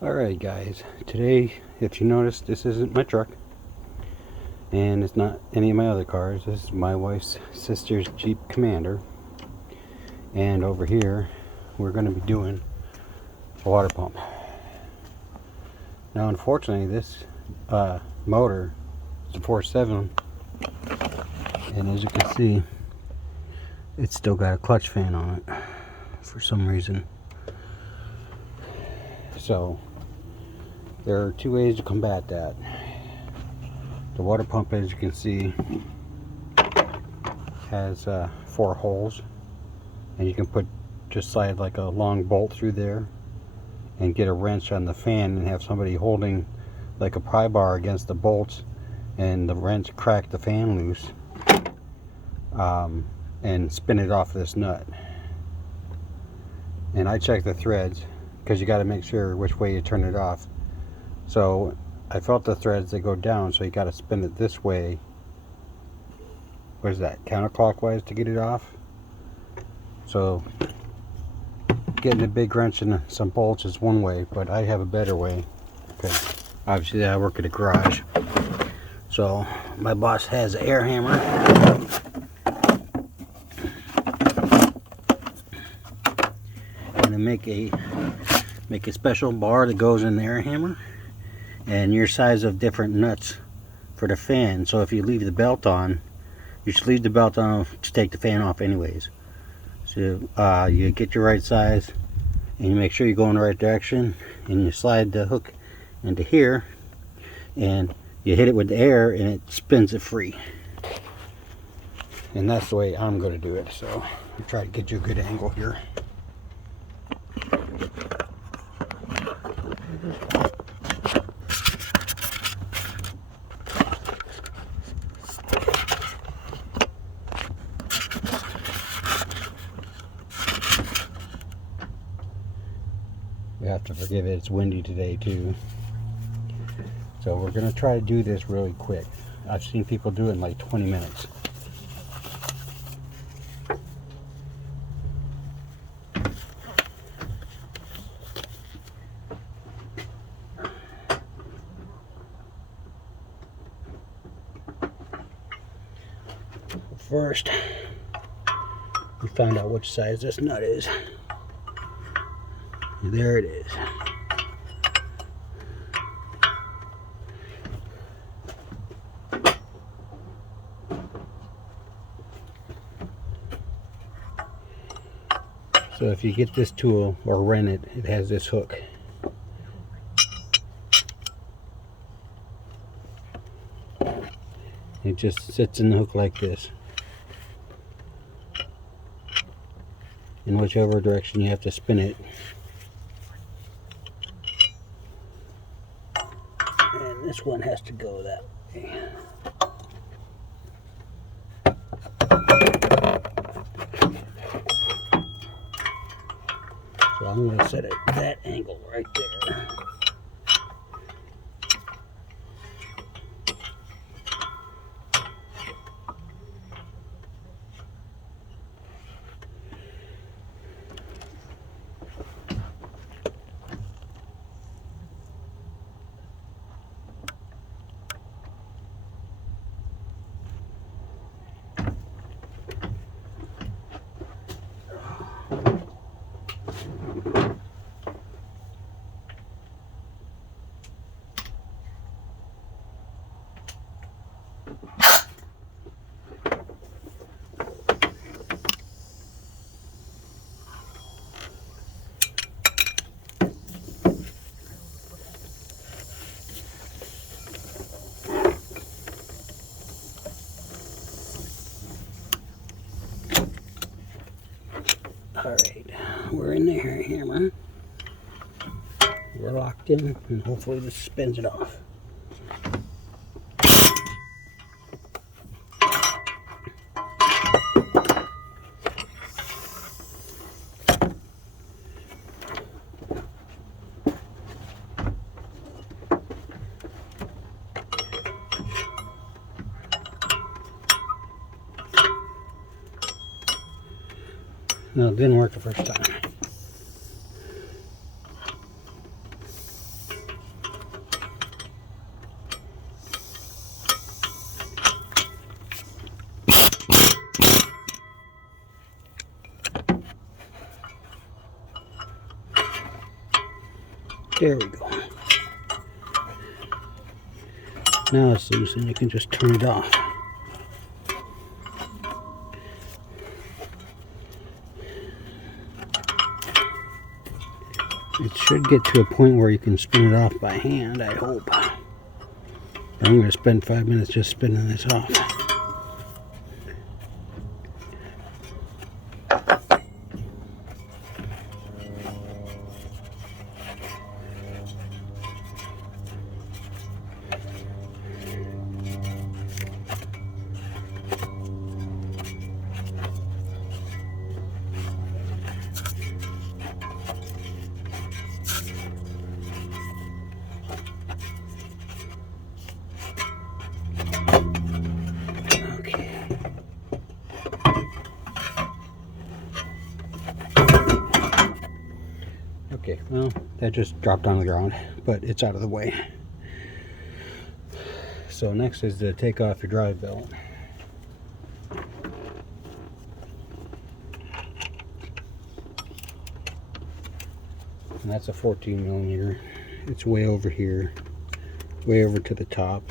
Alright guys, today, if you notice, this isn't my truck and it's not any of my other cars. This is my wife's sister's Jeep Commander, and over here we're going to be doing a water pump. Now unfortunately this motor is a 4.7, and as you can see it's still got a clutch fan on it for some reason. So there are two ways to combat that. The water pump, as you can see, has 4 holes, and you can just slide like a long bolt through there and get a wrench on the fan and have somebody holding like a pry bar against the bolts, and the wrench crack the fan loose and spin it off this nut. And I check the threads because you got to make sure which way you turn it off. So I felt the threads, they go down, so you got to spin it this way. What is that, counterclockwise, to get it off? So getting a big wrench and some bolts is one way, but I have a better way. Okay, obviously I work at a garage, so my boss has an air hammer. I'm gonna make a special bar that goes in the air hammer, and your size of different nuts for the fan. So if you leave the belt on, you should leave the belt on to take the fan off anyways. So you get your right size and you make sure you go in the right direction, and you slide the hook into here and you hit it with the air and it spins it free. And that's the way I'm going to do it. So I'll try to get you a good angle here. We have to forgive it, it's windy today too. So we're going to try to do this really quick. I've seen people do it in like 20 minutes. First, we find out which size this nut is. There it is. So if you get this tool or rent it, it has this hook. It just sits in the hook like this. In whichever direction you have to spin it. And this one has to go that way. So I'm going to set it at that angle right there. Alright, we're in the air hammer. We're locked in, and hopefully this spins it off. No, it didn't work the first time. There we go. Now it's loose and you can just turn it off. It should get to a point where you can spin it off by hand, I hope. I'm going to spend 5 minutes just spinning this off. Okay, well, that just dropped on the ground, but it's out of the way. So next is to take off your drive belt. And that's a 14 millimeter. It's way over here, way over to the top.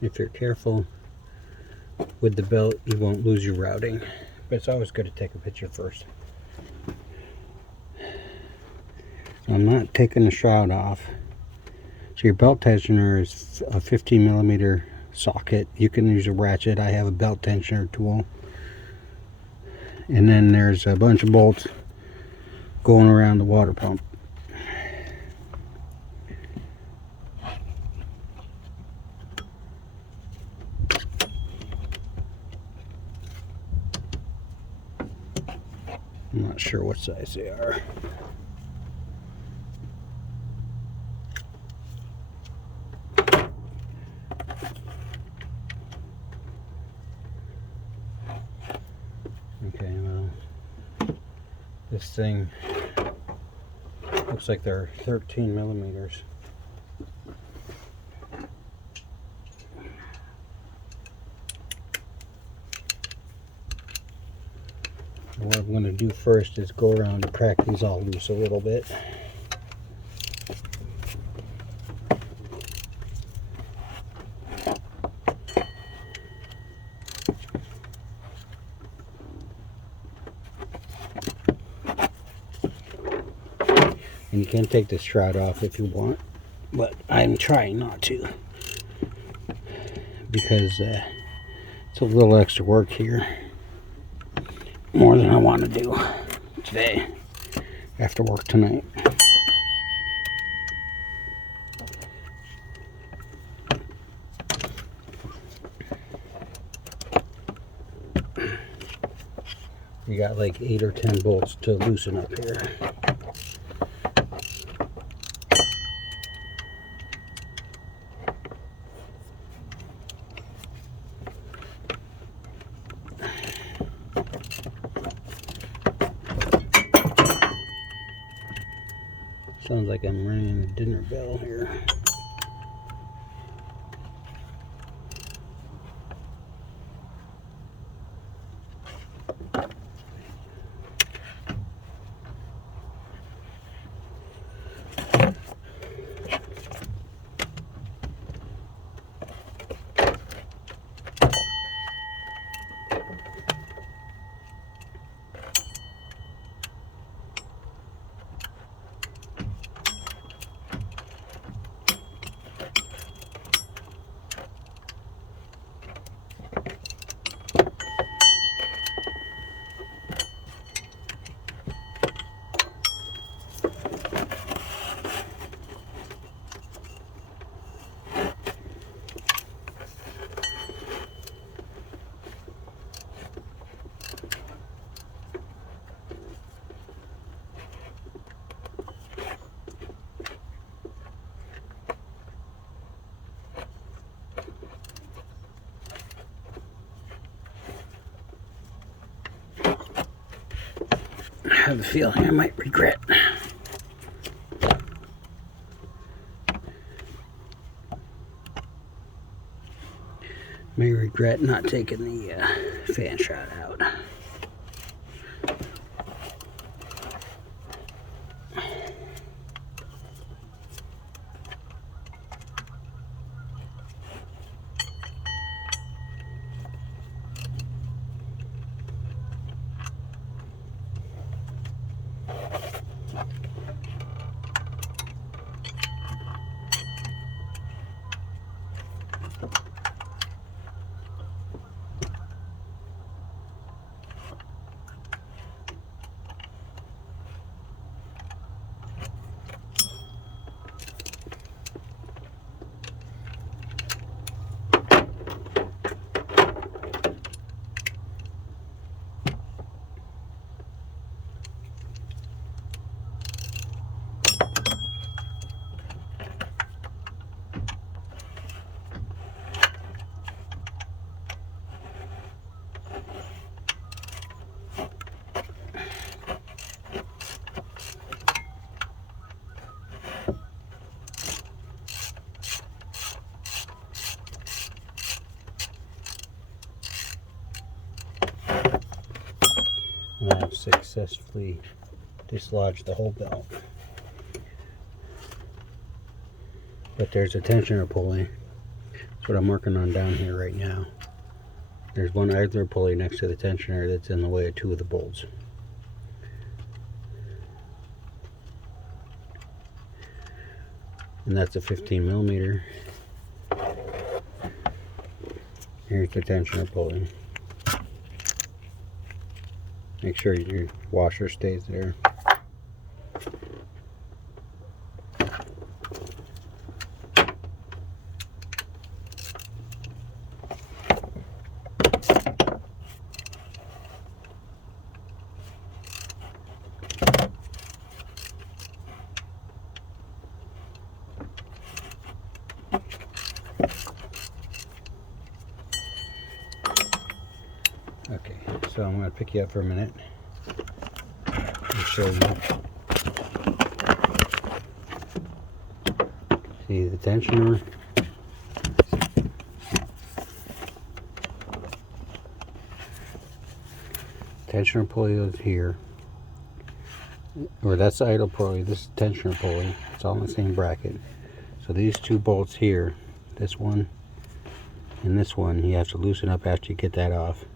If you're careful with the belt, you won't lose your routing, but it's always good to take a picture first. I'm not taking the shroud off. So your belt tensioner is a 15 millimeter socket. You can use a ratchet. I have a belt tensioner tool. And then there's a bunch of bolts going around the water pump. I'm not sure what size they are. Okay, well, this thing looks like they're 13 millimeters. What I'm going to do first is go around and crack these all loose a little bit. And you can take this shroud off if you want, but I'm trying not to because it's a little extra work here. More than I want to do today after work tonight. You got like 8 or 10 bolts to loosen up here. Sounds like I'm ringing the dinner bell here. have a feeling I might regret. May regret not taking the fan shroud out. And I've successfully dislodged the whole belt. But there's a tensioner pulley. That's what I'm working on down here right now. There's one idler pulley next to the tensioner that's in the way of two of the bolts. And that's a 15 millimeter. Here's the tensioner pulley. Make sure your washer stays there. Okay, so I'm going to pick you up for a minute and show you. See the tensioner? Tensioner pulley is here. Or that's the idle pulley, this is the tensioner pulley. It's all in the same bracket. So these two bolts here, this one and this one, you have to loosen up after you get that off.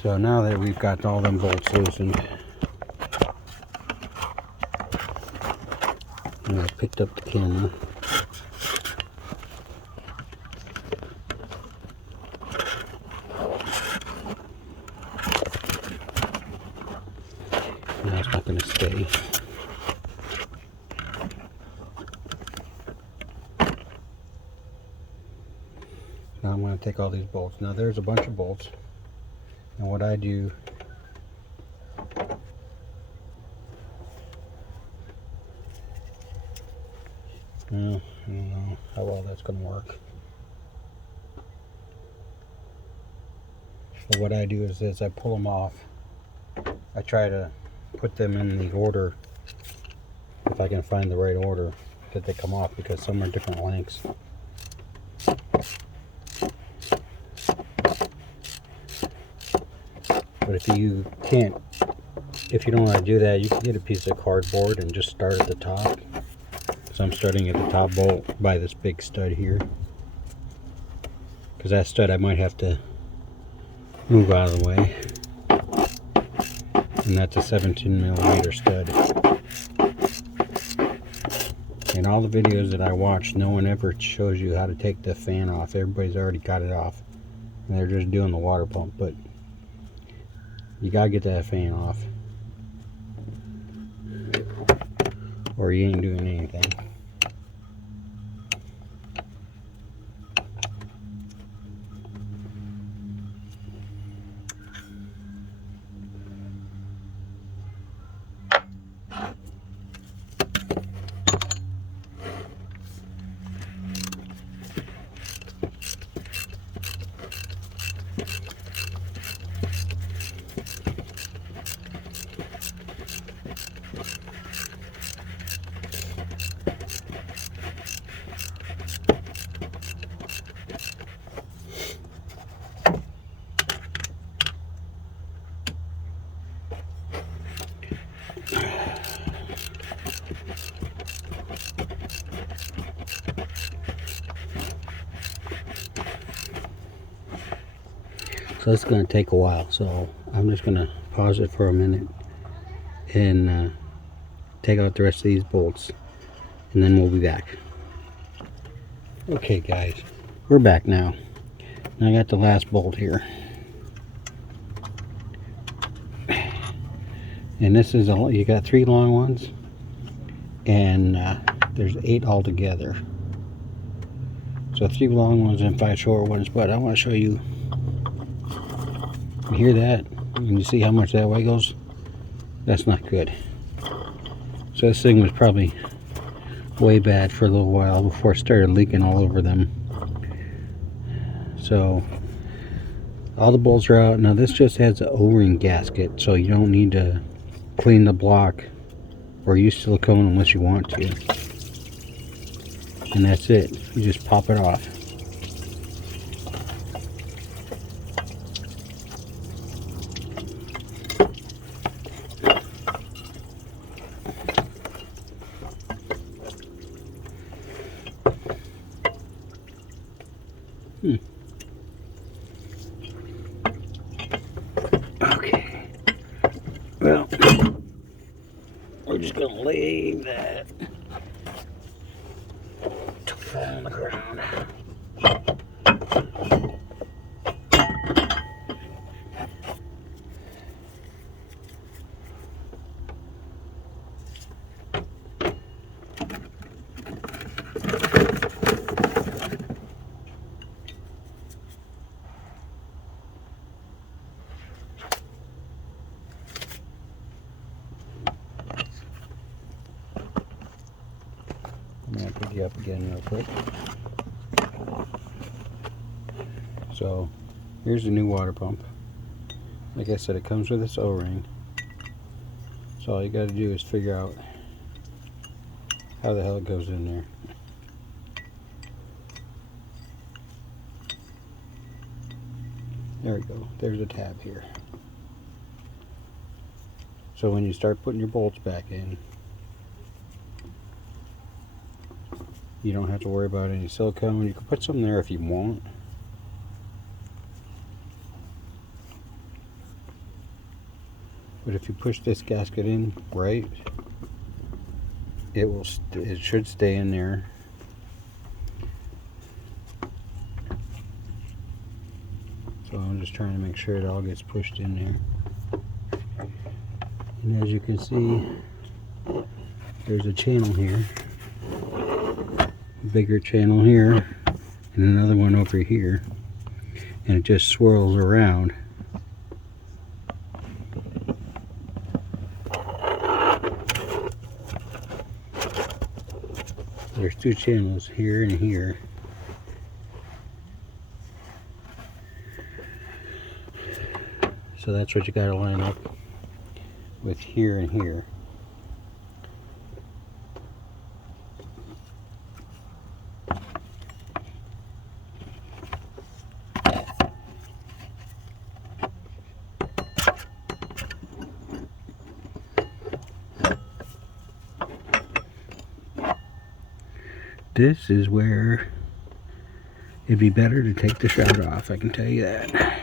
So now that we've got all them bolts loosened, and I picked up the camera. Now it's not going to stay. Now I'm going to take all these bolts. Now there's a bunch of bolts. And what I do, well, I don't know how well that's going to work. But what I do is this, I pull them off. I try to put them in the order, if I can find the right order that they come off, because some are different lengths. But if you don't want to do that, you can get a piece of cardboard and just start at the top. So I'm starting at the top bolt by this big stud here. Because that stud I might have to move out of the way. And that's a 17 millimeter stud. In all the videos that I watch, no one ever shows you how to take the fan off. Everybody's already got it off. And they're just doing the water pump. But you gotta get that fan off, or you ain't doing anything. So it's going to take a while. So I'm just going to pause it for a minute and take out the rest of these bolts, and then we'll be back. Okay guys, we're back now. I got the last bolt here. And this is you got 3 long ones, and there's 8 altogether. So 3 long ones and 5 short ones. But I want to show you. You hear that? And you see how much that wiggles? That's not good. So this thing was probably way bad for a little while before it started leaking all over them. So all the bolts are out. Now this just has an O-ring gasket, so you don't need to clean the block or use silicone unless you want to. And that's it. You just pop it off. Okay. Well, we're just gonna leave that to fall on the ground. I'm going to pick you up again real quick. So here's the new water pump. Like I said, it comes with its O-ring. So all you got to do is figure out how the hell it goes in there. There we go. There's a tab here. So when you start putting your bolts back in, you don't have to worry about any silicone. You can put some there if you want. But if you push this gasket in right, it should stay in there. So I'm just trying to make sure it all gets pushed in there. And as you can see, there's a channel here. Bigger channel here and another one over here, and it just swirls around. There's 2 channels here and here. So that's what you got to line up with here and here. This is where it'd be better to take the shroud off, I can tell you that.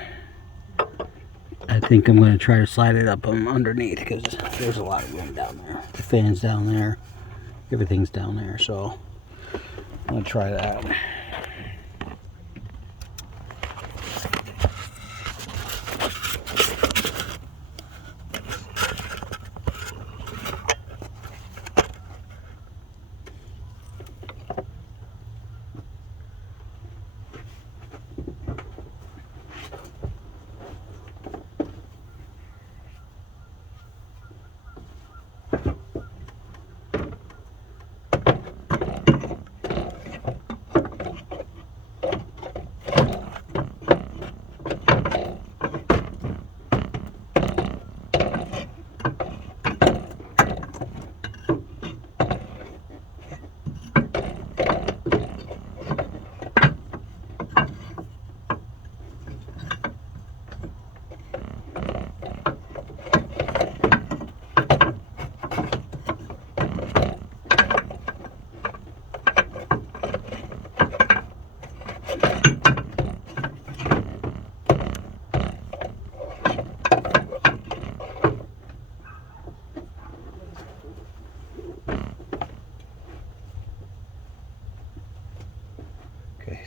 I think I'm going to try to slide it up underneath because there's a lot of room down there. The fan's down there, everything's down there, so I'm going to try that.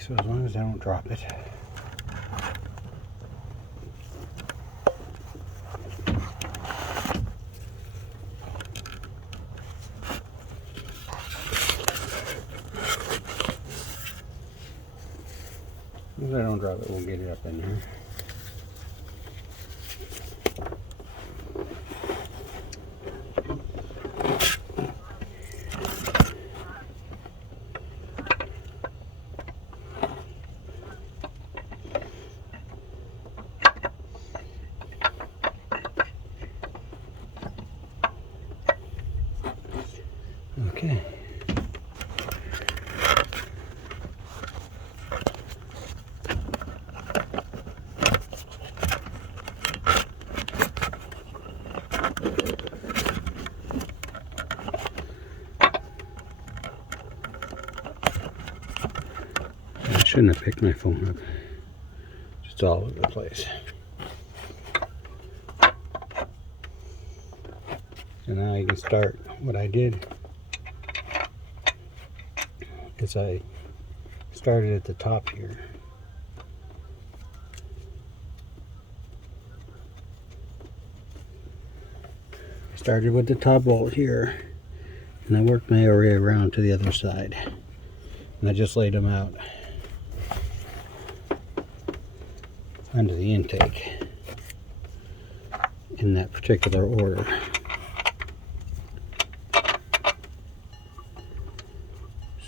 so as long as I don't drop it. As I don't drop it, we'll get it up in here. Okay. I shouldn't have picked my phone up. Just all over the place. So now I can start. What I did is I started at the top here. Started with the top bolt here, and I worked my way around to the other side, and I just laid them out under the intake in that particular order.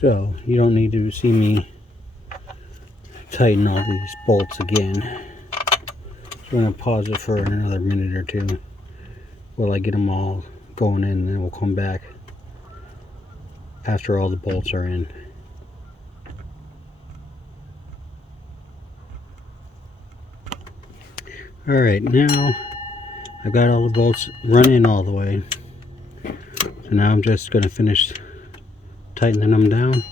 So you don't need to see me tighten all these bolts again. So I'm going to pause it for another minute or two while I get them all going in, and then we'll come back after all the bolts are in. Alright, now I've got all the bolts run in all the way. So now I'm just going to finish tightening them down.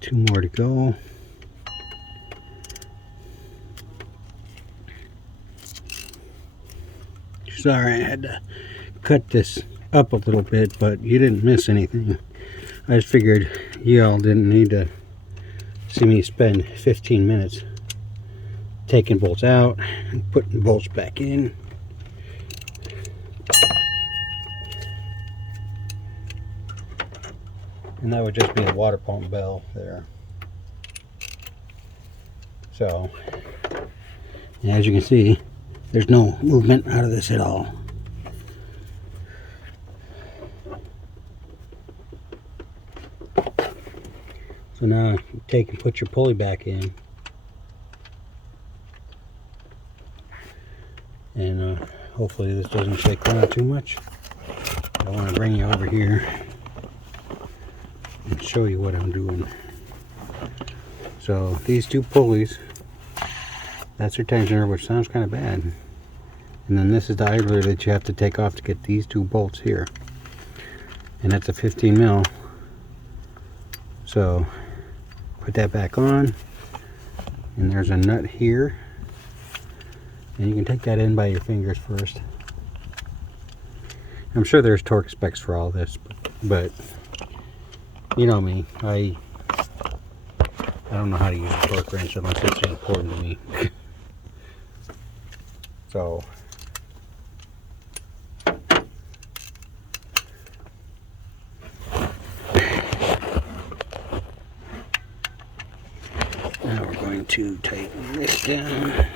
Two more to go. Sorry, I had to cut this up a little bit, but you didn't miss anything. I just figured y'all didn't need to see me spend 15 minutes taking bolts out and putting bolts back in. And that would just be a water pump bell there. So, as you can see, there's no movement out of this at all. So now you take and put your pulley back in. And hopefully this doesn't shake around too much. I want to bring you over here and show you what I'm doing. So these two pulleys, that's your tensioner, which sounds kind of bad. And then this is the idler that you have to take off to get these two bolts here. And that's a 15 mil. So put that back on. And there's a nut here. And you can take that in by your fingers first. I'm sure there's torque specs for all this, but you know me, I don't know how to use a torque wrench unless it's important to me. So now we're going to tighten this down.